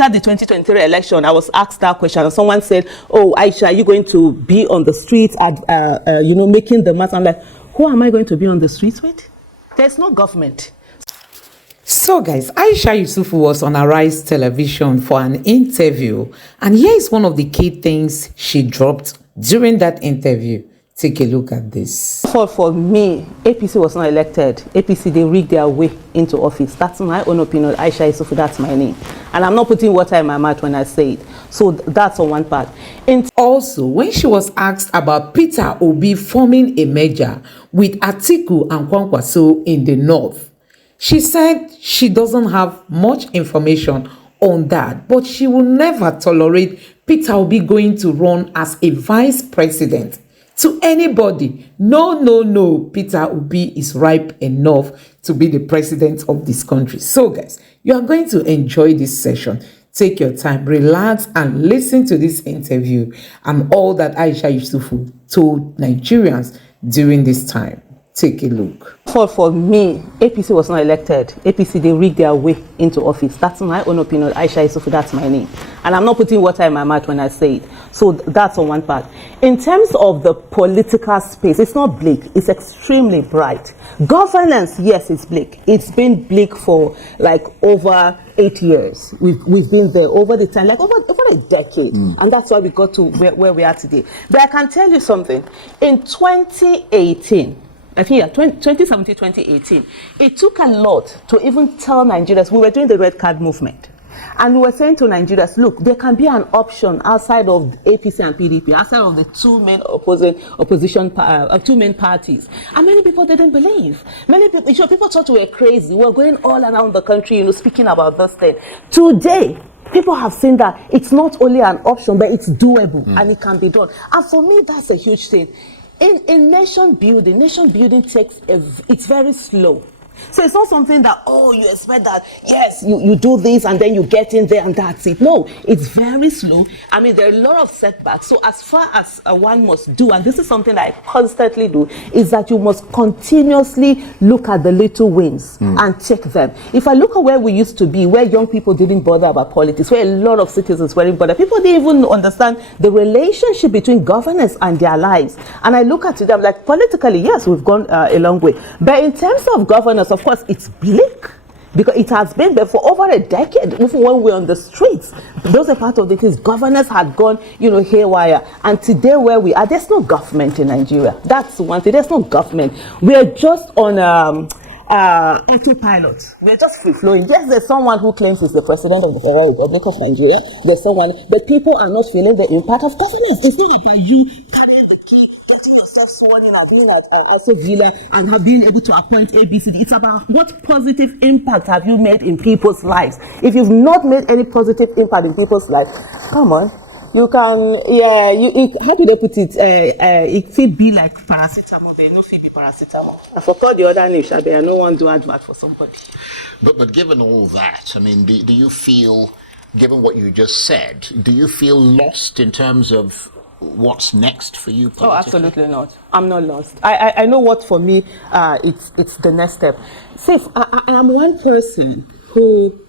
After the 2023 election, I was asked that question, and someone said, "Oh, Aisha, are you going to be on the streets at, making the mass?" I'm like, who am I going to be on the streets with? There's no government. So guys, Aisha Yusuf was on Arise television for an interview, and here is one of the key things she dropped during that interview. Take a look at this. For me, APC was not elected. APC, they rigged their way into office. That's my own opinion. Aisha Yesufu, that's my name. And I'm not putting water in my mouth when I say it. So that's on one part. Also, when she was asked about Peter Obi forming a merger with Atiku and Kwankwaso in the north, she said she doesn't have much information on that, but she will never tolerate Peter Obi going to run as a vice president to anybody. No. Peter Obi is ripe enough to be the president of this country. So guys, you are going to enjoy this session. Take your time, relax, and listen to this interview and all that Aisha Yesufu told Nigerians during this time. Take a look. For me, APC was not elected. APC, they rigged their way into office. That's my own opinion. Aisha Yesufu, that's my name. And I'm not putting water in my mouth when I say it. So that's on one part. In terms of the political space, it's not bleak. It's extremely bright. Governance, yes, it's bleak. It's been bleak for like over 8 years. We've been there over the time, like over a decade. And that's why we got to where we are today. But I can tell you something. In 2018, I think 2017, 2018, it took a lot to even tell Nigerians, we were doing the red card movement. And we were saying to Nigerians, look, there can be an option outside of APC and PDP, outside of the two main two main parties. And many people didn't believe. Many people thought we were crazy. We were going all around the country, speaking about this thing. Today, people have seen that it's not only an option, but it's doable and it can be done. And for me, that's a huge thing. In nation building takes it's very slow. So it's not something that, you expect that, yes, you do this and then you get in there and that's it. No, it's very slow. I mean, there are a lot of setbacks. So as far as one must do, and this is something that I constantly do, is that you must continuously look at the little wins and check them. If I look at where we used to be, where young people didn't bother about politics, where a lot of citizens weren't bothered, people didn't even understand the relationship between governance and their lives. And I look at them like, politically, yes, we've gone a long way. But in terms of governance, of course, it's bleak because it has been there for over a decade. Even when we're on the streets, those are part of the things. Governance had gone, haywire. And today, where we are, there's no government in Nigeria. That's one thing. There's no government. We're just on autopilot. We're just free flowing. Yes, there's someone who claims he's the president of the Federal Republic of Nigeria. There's someone, but people are not feeling the impact of governance. It's not about you carrying the key, getting yourself sworn in, being at also Villa and being able to appoint ABCD. It's about what positive impact have you made in people's lives. If you've not made any positive impact in people's lives, come on. You can, how do they put it? It could be like paracetamol, but no fee be paracetamol. I forgot the other name, Shabe. I no one do advert for somebody. But given all that, I mean, do you feel, given what you just said, do you feel lost in terms of what's next for you politically? Oh, absolutely not. I'm not lost. I know what for me, it's the next step. See, I am one person who,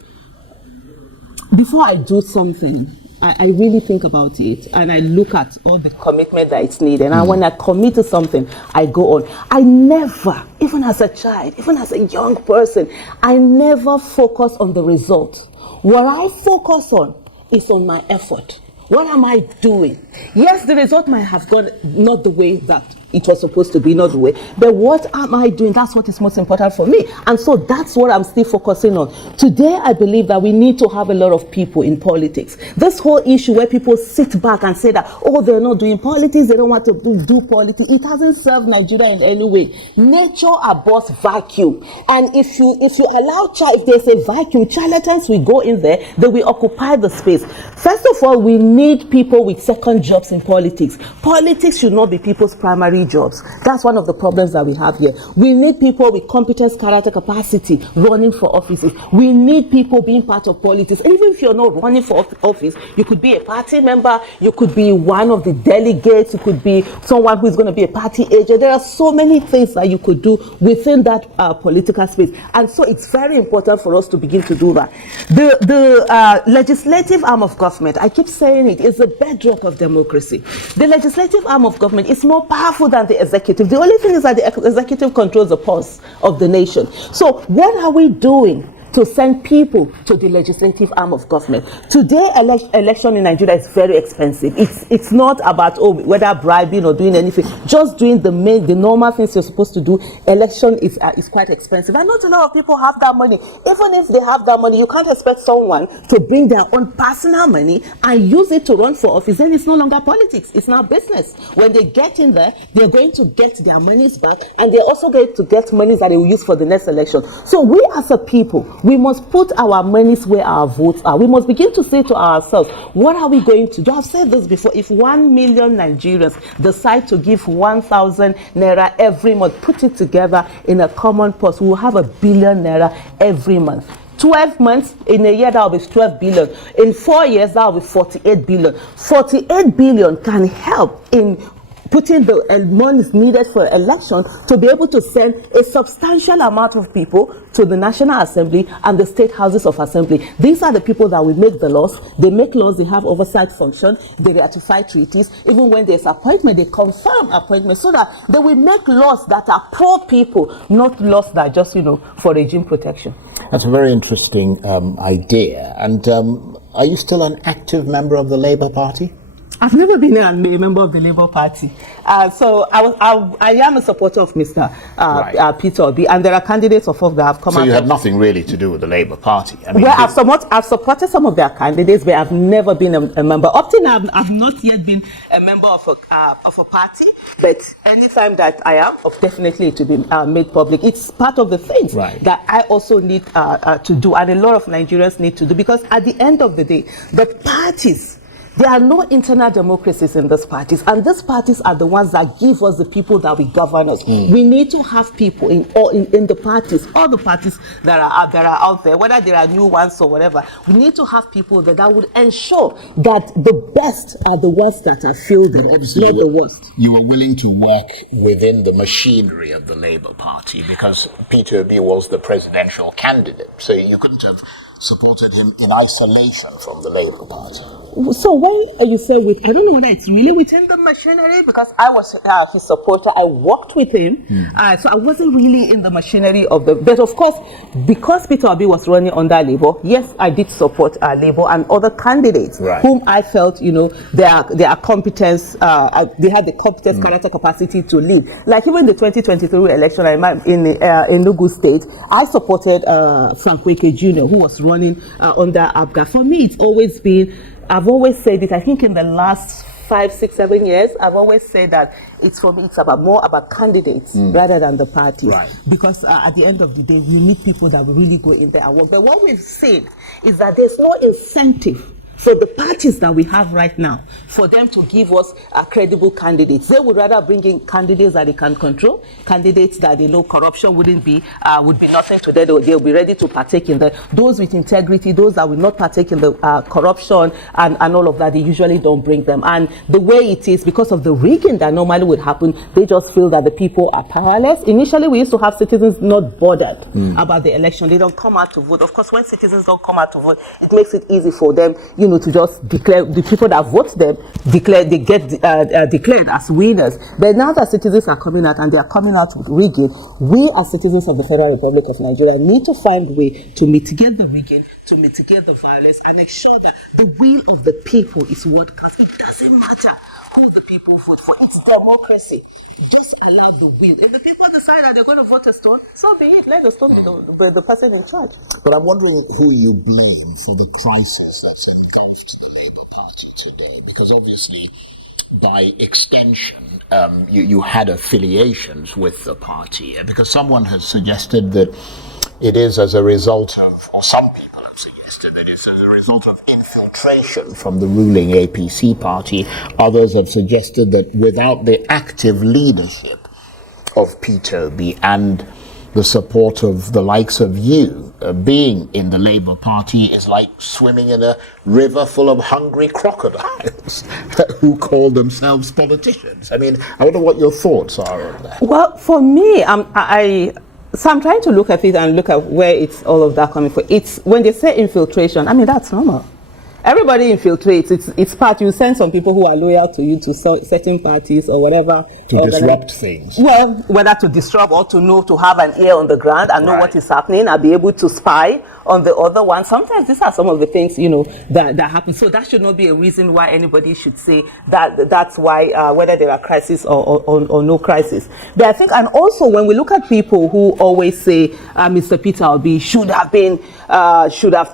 before I do something, I really think about it and I look at all the commitment that it's needed. And when I commit to something, I go on. I never, even as a child, even as a young person, I never focus on the result. What I focus on is on my effort. What am I doing? Yes, the result might have gone not the way that it was supposed to be, not the way. But what am I doing? That's what is most important for me. And so that's what I'm still focusing on. Today, I believe that we need to have a lot of people in politics. This whole issue where people sit back and say that, they're not doing politics, they don't want to do politics, it hasn't served Nigeria in any way. Nature abhors vacuum. And if you allow, if there's a vacuum, charlatans will go in there, they will occupy the space. First of all, we need people with second jobs in politics. Politics should not be people's primary free jobs. That's one of the problems that we have here. We need people with competence, character, capacity running for offices. We need people being part of politics. Even if you're not running for office, you could be a party member, you could be one of the delegates, you could be someone who is going to be a party agent. There are so many things that you could do within that political space. And so it's very important for us to begin to do that. The legislative arm of government, I keep saying it, is the bedrock of democracy. The legislative arm of government is more powerful than the executive. The only thing is that the executive controls the pulse of the nation. So what are we doing to send people to the legislative arm of government? Today, election in Nigeria is very expensive. It's not about whether bribing or doing anything. Just doing the normal things you're supposed to do. Election is quite expensive, and not a lot of people have that money. Even if they have that money, you can't expect someone to bring their own personal money and use it to run for office. Then it's no longer politics. It's now business. When they get in there, they're going to get their monies back, and they're also going to get monies that they will use for the next election. So we as a people, we must put our monies where our votes are. We must begin to say to ourselves, what are we going to do? I've said this before. If 1 million Nigerians decide to give 1,000 naira every month, put it together in a common purse, we will have 1 billion naira every month. 12 months, in a year that will be 12 billion. In 4 years, that will be 48 billion. 48 billion can help in putting the money needed for election to be able to send a substantial amount of people to the National Assembly and the state houses of assembly. These are the people that will make the laws. They make laws, they have oversight function, they ratify treaties. Even when there's appointment, they confirm appointments so that they will make laws that are pro-people, not laws that are just, for regime protection. That's a very interesting idea. And are you still an active member of the Labour Party? I've never been a member of the Labour Party. So I am a supporter of Mr. Peter Obi, and there are candidates of us that have come out. So you had nothing really to do with the Labour Party? I mean, well, I've supported some of their candidates, but I've never been a member. Up till now, I've not yet been a member of a party, but anytime that I am, definitely to be made public. It's part of the things that I also need to do, and a lot of Nigerians need to do, because at the end of the day, the parties, there are no internal democracies in these parties, and these parties are the ones that give us the people that will govern us. We need to have people in the parties, all the parties that are out there, whether there are new ones or whatever. We need to have people that would ensure that the best are the ones that are fielded, not the worst. You were willing to work within the machinery of the Labour Party because Peter Obi was the presidential candidate, so you couldn't have supported him in isolation from the Labour Party. So when you say I don't know whether it's really within the machinery, because I was his supporter. I worked with him, so I wasn't really in the machinery of the. But of course, because Peter Obi was running under Labour, yes, I did support Labour and other candidates whom I felt, their competence, they had the competence, character, capacity to lead. Like even the 2023 election, in Enugu State, I supported Frank Wike Jr., who was running under Abga. For me, it's always been, I've always said it, I think in the last 5, 6, 7 years, I've always said that it's more about candidates rather than the parties. Because at the end of the day, we need people that will really go in there and work. But what we've seen is that there's no incentive for the parties that we have right now, for them to give us credible candidates. They would rather bring in candidates that they can control, candidates that they know corruption would be nothing to them. They'll be ready to partake in that. Those with integrity, those that will not partake in the corruption and all of that, they usually don't bring them. And the way it is, because of the rigging that normally would happen, they just feel that the people are powerless. Initially, we used to have citizens not bothered about the election. They don't come out to vote. Of course, when citizens don't come out to vote, it makes it easy for them, to just declare the people that vote them, they get declared as winners. But now that citizens are coming out and they are coming out with rigging, we as citizens of the Federal Republic of Nigeria need to find a way to mitigate the rigging, to mitigate the violence, and ensure that the will of the people is what counts. It doesn't matter who the people vote for. It's democracy. Just allow the will. If the people decide that they're going to vote a stone, so be it. Let the stone be the person in charge. But I'm wondering who you blame for the crisis that's engulfed the Labour Party today, because obviously, by extension, you had affiliations with the party, because someone has suggested that it is as a result of, or some people have suggested that it's as a result of infiltration from the ruling APC party. Others have suggested that without the active leadership of Peter Obi and the support of the likes of you, being in the Labour Party is like swimming in a river full of hungry crocodiles who call themselves politicians. I mean, I wonder what your thoughts are on that. Well, for me, so I'm trying to look at it and look at where it's all of that coming from. It's when they say infiltration, I mean, that's normal. Everybody infiltrates. It's part. You send some people who are loyal to you to certain parties or whatever. To disrupt things. Well, whether to disrupt or to have an ear on the ground and know what is happening and be able to spy on the other one. Sometimes these are some of the things, that happen. So that should not be a reason why anybody should say that's why, whether there are crises or no crisis. But I think, and also when we look at people who always say Mr. Peter Obi should have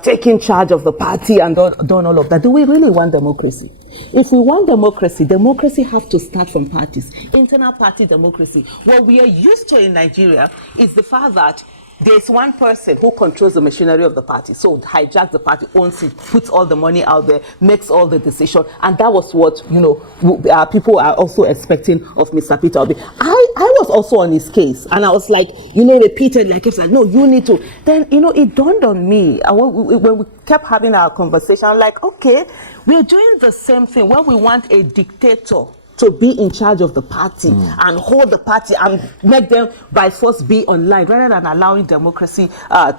taken charge of the party and done all of that, do we really want democracy? If we want democracy has to start from parties, internal party democracy. What we are used to in Nigeria is the fact that there's one person who controls the machinery of the party, so hijacks the party, owns it, puts all the money out there, makes all the decision, and that was what people are also expecting of Mr. Peter Obi. I was also on his case, and I was like, repeated, like it's like, no, you need to. Then it dawned on me when we kept having our conversation. I'm like, okay, we're doing the same thing when we want a dictator to be in charge of the party and hold the party and make them by force be online rather than allowing democracy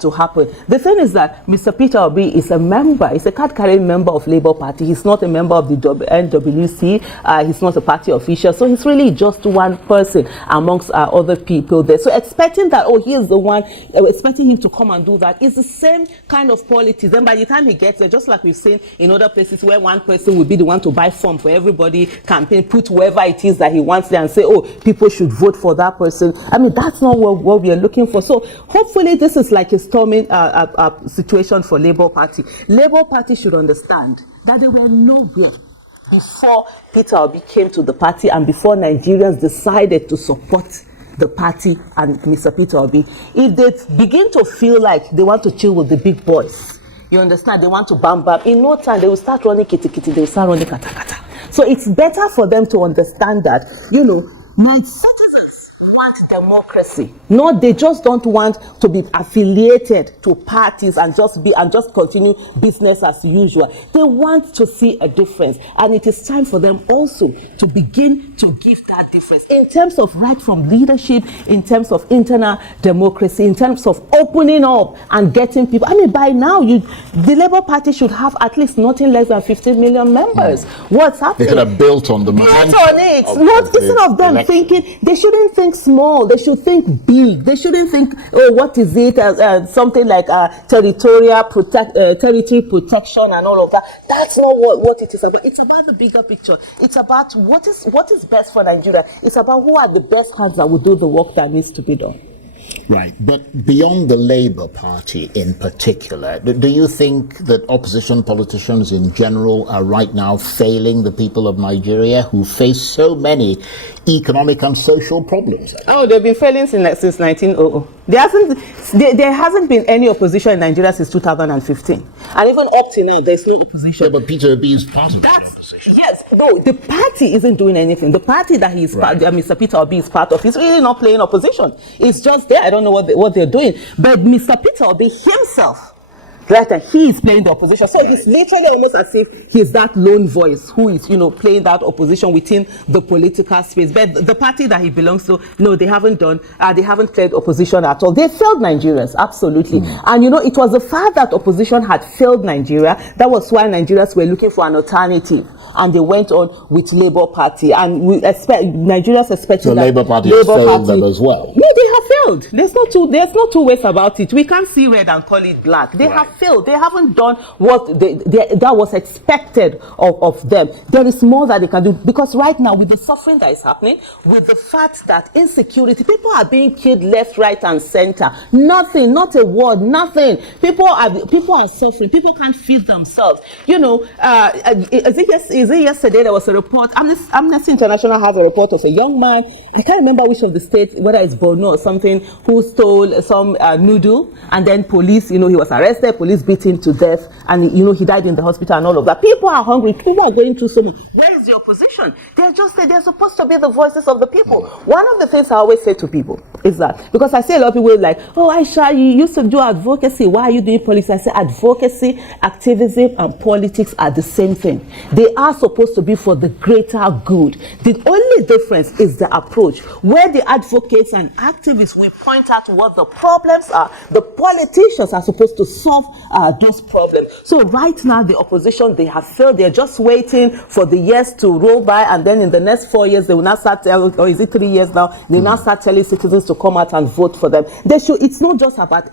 to happen. The thing is that Mr. Peter Obi is a member, he's a card-carrying member of Labour Party. He's not a member of the NWC, he's not a party official, so he's really just one person amongst other people there. So expecting that, he is the one, expecting him to come and do that is the same kind of politics. Then by the time he gets there, just like we've seen in other places where one person will be the one to buy form for everybody, campaign, put whoever it is that he wants there and say, people should vote for that person. I mean, that's not what we are looking for. So hopefully this is like a storming situation for Labour Party. Labour Party should understand that they were nowhere before Peter Obi came to the party and before Nigerians decided to support the party and Mr. Peter Obi. If they begin to feel like they want to chill with the big boys, you understand, they want to bam, in no time they will start running kitty, they will start running kata kata. So it's better for them to understand that, my citizens want democracy. No, they just don't want to be affiliated to parties and just continue business as usual. They want to see a difference, and it is time for them also to begin to give that difference in terms of right from leadership, in terms of internal democracy, in terms of opening up and getting people. I mean, by now the Labour Party should have at least nothing less than 15 million members. What's happening? They could have built on the momentum. Instead of them thinking, they shouldn't think small. They should think big. They shouldn't think, what is it? Something like territory protection and all of that. That's not what it is about. It's about the bigger picture. It's about what is best for Nigeria. It's about who are the best hands that will do the work that needs to be done. Right, but beyond the Labour Party in particular, do you think that opposition politicians in general are right now failing the people of Nigeria who face so many economic and social problems? They've been failing since 1900. There hasn't been any opposition in Nigeria since 2015. And even up to now, there's no opposition. Yeah, but Peter Obi is part of the opposition. Yes, no, the party isn't doing anything. The party that he's Mr. Peter Obi is part of, is really not playing opposition. It's just there. I don't know what they're doing. But Mr. Peter Obi himself, and he is playing the opposition. So it's literally almost as if he's that lone voice who is, playing that opposition within the political space. But the party that he belongs to, no, they haven't played opposition at all. They failed Nigerians, absolutely. And it was the fact that opposition had failed Nigeria, that was why Nigerians were looking for an alternative. And they went on with Labour Party, and we expect Nigerians expecting the Labour Party has failed them as well. No, they have failed. There's no two ways about it. We can't see red and call it black. They have failed. They haven't done what that was expected of them. There is more that they can do, because right now, with the suffering that is happening, with the fact that insecurity, people are being killed left, right, and center. Nothing, not a word, nothing. People are suffering. People can't feed themselves. Is it yesterday there was a report? Amnesty International has a report of a young man. I can't remember which of the states, whether it's Borno or something, who stole some noodle, and then police, he was arrested, police beat him to death, and he died in the hospital and all of that. People are hungry, people are going through so much. Where is the opposition? They're supposed to be the voices of the people. One of the things I always say to people is that, because I see a lot of people like, oh, Aisha, you used to do advocacy, why are you doing politics? I say advocacy, activism, and politics are the same thing. They are supposed to be for the greater good. The only difference is the approach. Where the advocates and activists will point out what the problems are, the politicians are supposed to solve those problems. So right now, the opposition, they have failed. They're just waiting for the years to roll by, and then in the next 4 years, they will now start telling, or is it 3 years now, they will now start telling citizens to come out and vote for them. It's not just about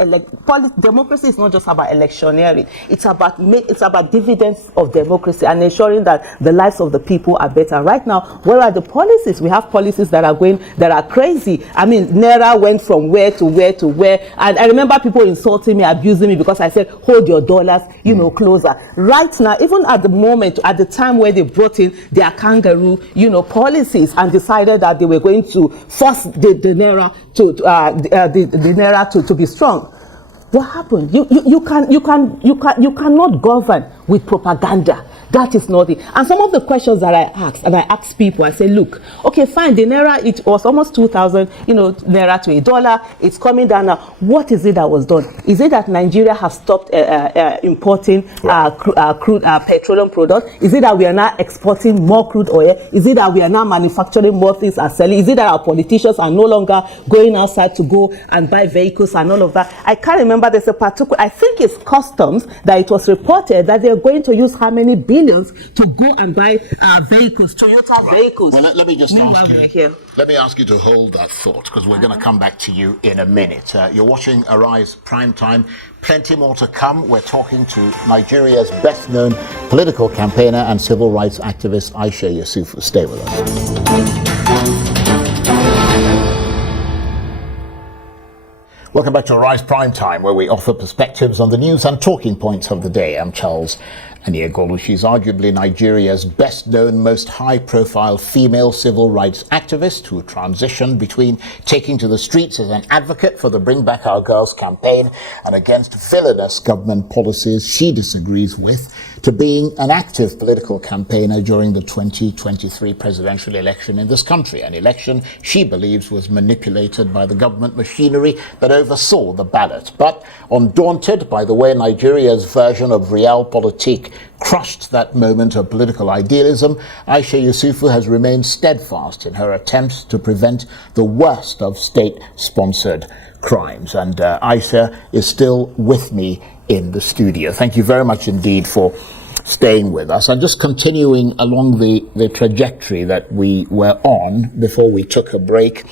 democracy is not just about electioneering. It's about dividends of democracy and ensuring that the lives of the people are better. Right now, where are the policies? We have policies that are crazy. I mean, Naira went from where to where to where, and I remember people insulting me, abusing me because I said, hold your dollars, closer. Right now, even at the time where they brought in their kangaroo, policies and decided that they were going to force the Naira the Naira to be strong. What happened? You cannot govern with propaganda. That is not it. And some of the questions that I ask people, I say, look, okay, fine, the Naira, it was almost 2,000, Naira to $1. It's coming down now. What is it that was done? Is it that Nigeria has stopped importing crude petroleum products? Is it that we are now exporting more crude oil? Is it that we are now manufacturing more things and selling? Is it that our politicians are no longer going outside to go and buy vehicles and all of that? I can't remember. There's a particular, I think it's customs, that it was reported that they're going to use how many billions to go and buy vehicles, Toyota vehicles. Well, let me just let me ask you to hold that thought, because we're going to come back to you in a minute. You're watching Arise Prime Time. Plenty more to come. We're talking to Nigeria's best-known political campaigner and civil rights activist, Aisha Yesufu. Stay with us. Welcome back to Arise Prime Time, where we offer perspectives on the news and talking points of the day. I'm Charles Aniegolu. She's arguably Nigeria's best-known, most high-profile female civil rights activist who transitioned between taking to the streets as an advocate for the Bring Back Our Girls campaign and against villainous government policies she disagrees with, to being an active political campaigner during the 2023 presidential election in this country, an election she believes was manipulated by the government machinery that oversaw the ballot. But undaunted by the way Nigeria's version of realpolitik crushed that moment of political idealism, Aisha Yesufu has remained steadfast in her attempts to prevent the worst of state-sponsored crimes. And Aisha is still with me in the studio. Thank you very much indeed for staying with us. And just continuing along the trajectory that we were on before we took a break,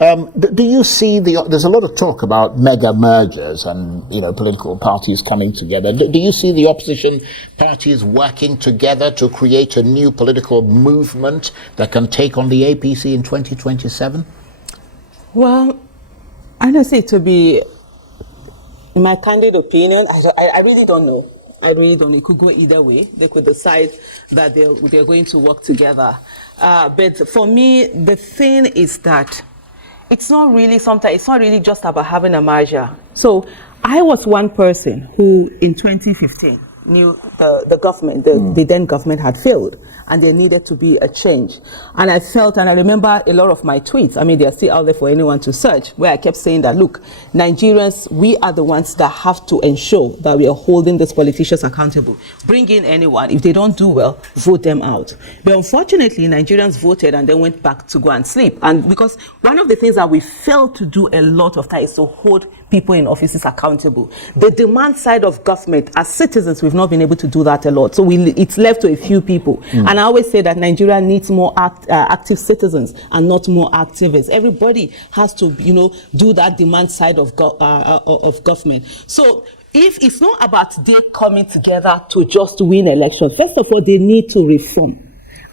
do you see there's a lot of talk about mega mergers and, political parties coming together. Do you see the opposition parties working together to create a new political movement that can take on the APC in 2027? Well, I don't see it to be, in my candid opinion, I really don't know. I really don't know. It could go either way. They could decide that they're going to work together. But for me, the thing is that it's not really just about having a merger. So I was one person who in 2015 knew the government, the then government had failed, and there needed to be a change. And I felt, and I remember a lot of my tweets, I mean, they're still out there for anyone to search, where I kept saying that, look, Nigerians, we are the ones that have to ensure that we are holding these politicians accountable. Bring in anyone. If they don't do well, vote them out. But unfortunately, Nigerians voted and then went back to go and sleep. And because one of the things that we failed to do a lot of time is to hold people in offices accountable. The demand side of government, as citizens, we've not been able to do that a lot. So it's left to a few people. And I always say that Nigeria needs more active citizens and not more activists. Everybody has to, do that demand side of government. So if it's not about they coming together to just win elections, first of all, they need to reform.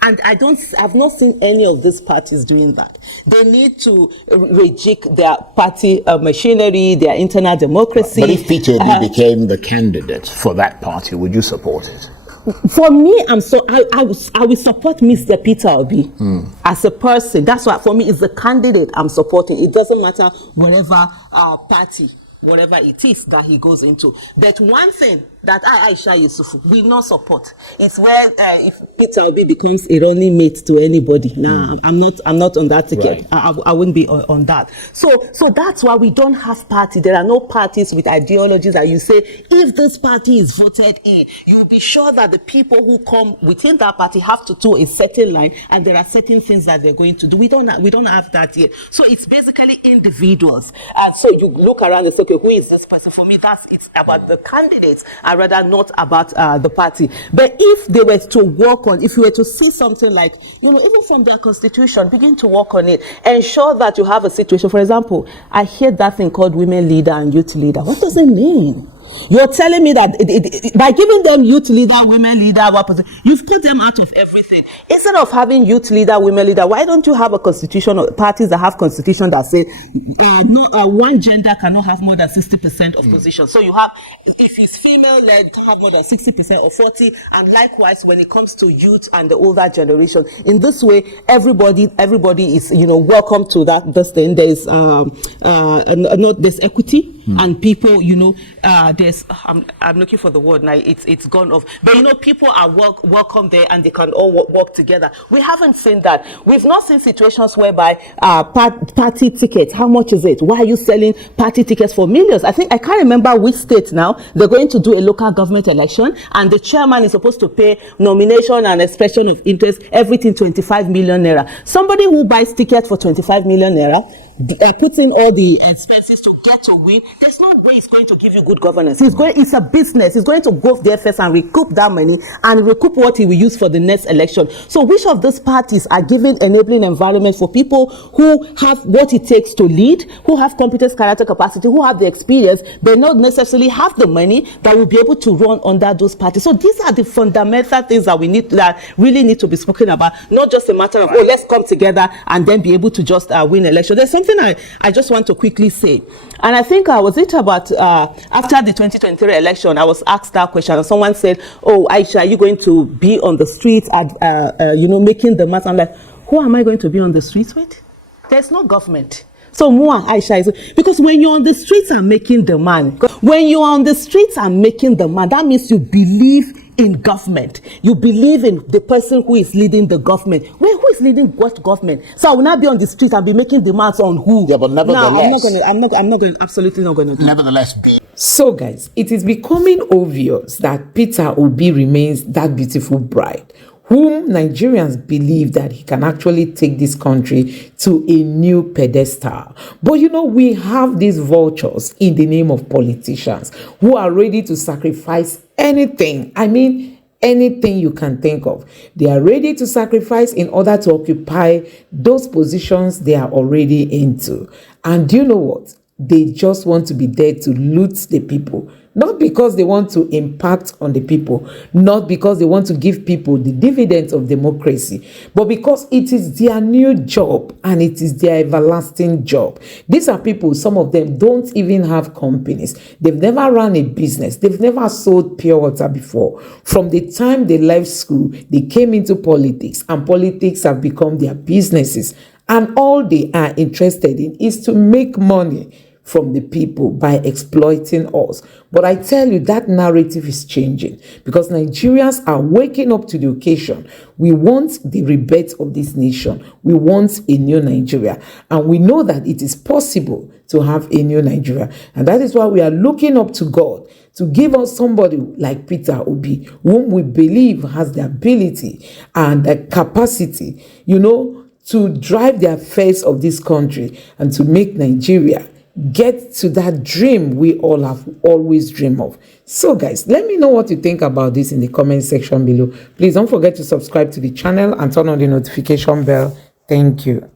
And I've not seen any of these parties doing that. They need to rejig their party machinery, their internal democracy. But if Peter Obi became the candidate for that party, would you support it? For me, I will support Mr. Peter Obi as a person. That's why for me it's the candidate I'm supporting. It doesn't matter whatever party, whatever it is that he goes into. But one thing that Aisha Yesufu will not support is where if Peter Obi becomes a running mate to anybody. Now I'm not on that ticket. Right. I wouldn't be on that. So that's why we don't have party. There are no parties with ideologies that you say if this party is voted in, you will be sure that the people who come within that party have to do a certain line, and there are certain things that they're going to do. We don't have that yet. So it's basically individuals. So you look around and say, okay, who is this person? For me, it's about the candidates, and rather not about the party. But if they were to work on, if you were to see something like, even from their constitution, begin to work on it, ensure that you have a situation. For example, I hear that thing called women leader and youth leader. What does it mean? You're telling me that by giving them youth leader, women leader, you've put them out of everything. Instead of having youth leader, women leader, why don't you have a constitution or parties that have constitution that say one gender cannot have more than 60% of position? So you have, if it's female led, can have more than 60% or 40, and likewise when it comes to youth and the older generation. In this way, everybody is welcome to that. This thing there's there's equity and people I'm looking for the word now. It's gone off. But people are welcome there, and they can all work together. We haven't seen that. We've not seen situations whereby party tickets. How much is it? Why are you selling party tickets for millions? I can't remember which state now. They're going to do a local government election, and the chairman is supposed to pay nomination and expression of interest, everything 25 million naira. Somebody who buys tickets for 25 million naira, puts in all the expenses to get to win, there's no way it's going to give you good governance. It's a business. It's going to go there first and recoup that money and recoup what he will use for the next election. So which of these parties are giving enabling environment for people who have what it takes to lead, who have competence, character, capacity, who have the experience, but not necessarily have the money that will be able to run under those parties? So these are the fundamental things that really need to be spoken about, not just a matter of, let's come together and then be able to just win election. There's something I just want to quickly say, and I think was it about after the 2023 election, I was asked that question, and someone said, "Oh, Aisha, are you going to be on the streets at making the mass?" I'm like, who am I going to be on the streets with? There's no government. So Aisha is, because when you're on the streets and making demand, that means you believe in government. You believe in the person who is leading the government. Who is leading what government? So I will not be on the street and be making demands on who? Yeah, but nevertheless, absolutely not going to. Nevertheless, So guys, it is becoming obvious that Peter Obi remains that beautiful bride whom Nigerians believe that he can actually take this country to a new pedestal. But we have these vultures in the name of politicians who are ready to sacrifice anything. I mean, anything you can think of. They are ready to sacrifice in order to occupy those positions they are already into. And do you know what? They just want to be there to loot the people. Not because they want to impact on the people, not because they want to give people the dividends of democracy, but because it is their new job and it is their everlasting job. These are people, some of them don't even have companies. They've never run a business. They've never sold pure water before. From the time they left school, they came into politics, and politics have become their businesses. And all they are interested in is to make money from the people by exploiting us. But I tell you, that narrative is changing because Nigerians are waking up to the occasion. We want the rebirth of this nation. We want a new Nigeria. And we know that it is possible to have a new Nigeria. And that is why we are looking up to God to give us somebody like Peter Obi, whom we believe has the ability and the capacity, to drive the affairs of this country and to make Nigeria get to that dream we all have always dreamed of. So guys, let me know what you think about this in the comment section below. Please don't forget to subscribe to the channel and turn on the notification bell. Thank you.